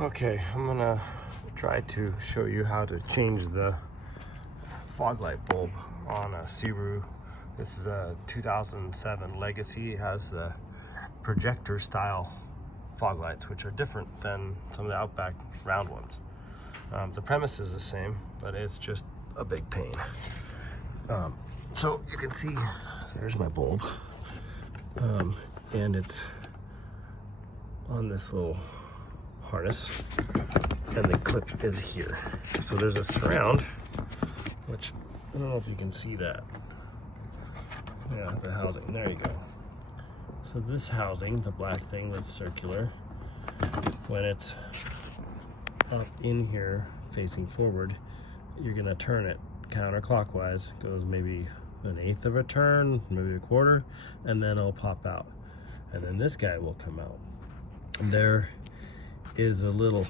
Okay, I'm gonna try to show you how to change the fog light bulb on a Subaru. This is a 2007 Legacy. It has the projector style fog lights, which are different than some of the Outback round ones. The premise is the same, but it's just a big pain. So you can see, there's my bulb, and it's on this little harness, and the clip is here. So there's a surround, which I don't know if you can see that. Yeah, the housing, there you go. So this housing, the black thing that's circular, when it's up in here facing forward, you're gonna turn it counterclockwise. It goes maybe 1/8 of a turn, maybe a quarter, and then it'll pop out. And then this guy will come out. There is a little,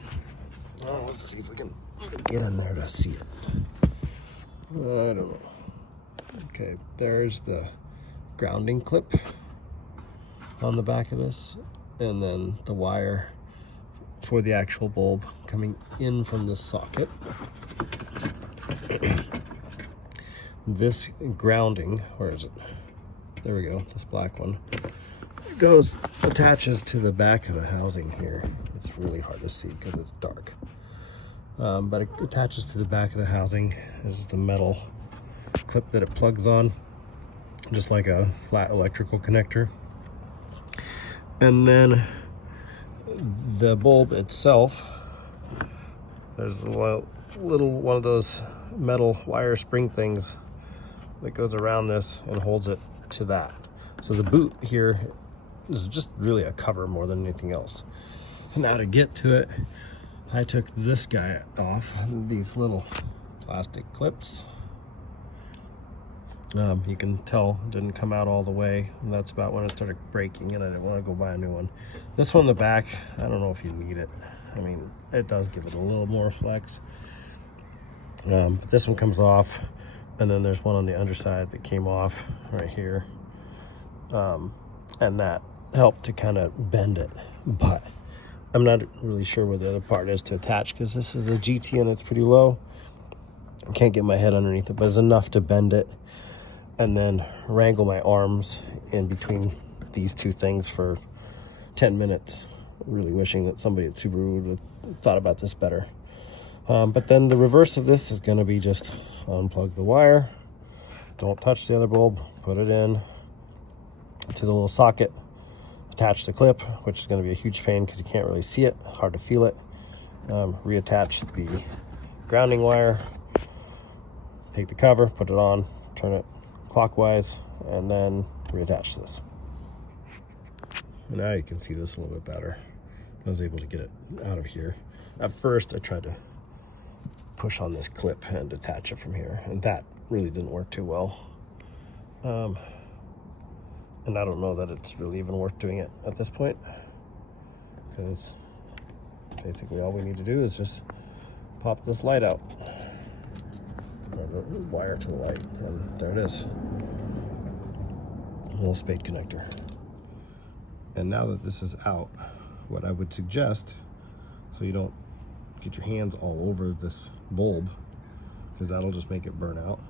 let's see if we can get in there to see it. I don't know. Okay, there's the grounding clip on the back of this, and then the wire for the actual bulb coming in from this socket. This grounding, where is it? There we go, this black one. Attaches to the back of the housing here. It's really hard to see because it's dark. But it attaches to the back of the housing. There's the metal clip that it plugs on, just like a flat electrical connector. And then the bulb itself, there's a little one of those metal wire spring things that goes around this and holds it to that. So the boot here is just really a cover more than anything else. Now to get to it, I took this guy off, these little plastic clips. You can tell it didn't come out all the way, and that's about when it started breaking, and I didn't want to go buy a new one. This one in the back, I don't know if you need it. I mean, it does give it a little more flex. But this one comes off, and then there's one on the underside that came off right here. And that helped to kind of bend it, but I'm not really sure where the other part is to attach, because this is a GT and it's pretty low. I can't get my head underneath it, but it's enough to bend it and then wrangle my arms in between these two things for 10 minutes, really wishing that somebody at Subaru would have thought about this better. But then the reverse of this is going to be just unplug the wire, don't touch the other bulb, put it in to the little socket, attach the clip, which is going to be a huge pain because you can't really see it, hard to feel it. Reattach the grounding wire, take the cover, put it on, turn it clockwise, and then reattach this. And now you can see this a little bit better. I was able to get it out of here. At first I tried to push on this clip and attach it from here, and that really didn't work too well. And I don't know that it's really even worth doing it at this point, because basically all we need to do is just pop this light out, or the wire to the light, and there it is, a little spade connector. And now that this is out, what I would suggest, so you don't get your hands all over this bulb, because that'll just make it burn out,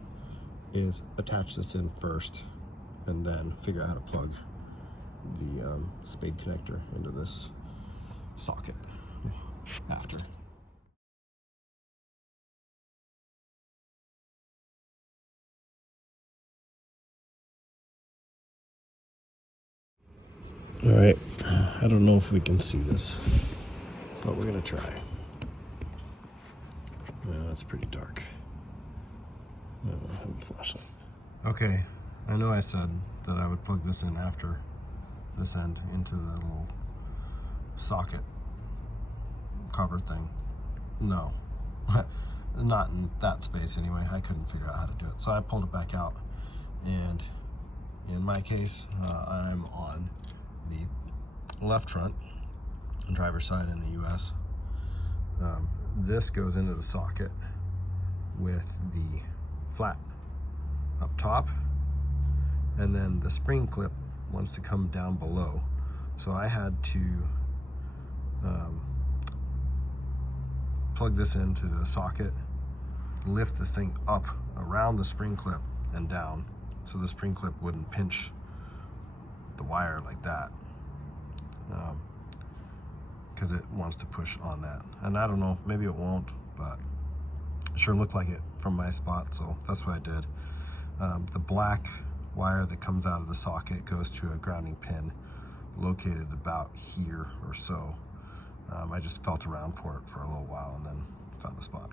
is attach this in first and then figure out how to plug the spade connector into this socket after. All right, I don't know if we can see this, but we're gonna try. Yeah, that's pretty dark. I don't have a flashlight. Okay, I know I said that I would plug this in after this end into the little socket cover thing. No, not in that space anyway. I couldn't figure out how to do it. So I pulled it back out, and in my case, I'm on the left front, driver's side in the US. This goes into the socket with the flat up top, and then the spring clip wants to come down below. So I had to plug this into the socket, lift this thing up around the spring clip and down, so the spring clip wouldn't pinch the wire like that, because it wants to push on that. And I don't know, maybe it won't, but it sure looked like it from my spot, so that's what I did. The black wire that comes out of the socket goes to a grounding pin located about here or so. I just felt around for it for a little while and then found the spot.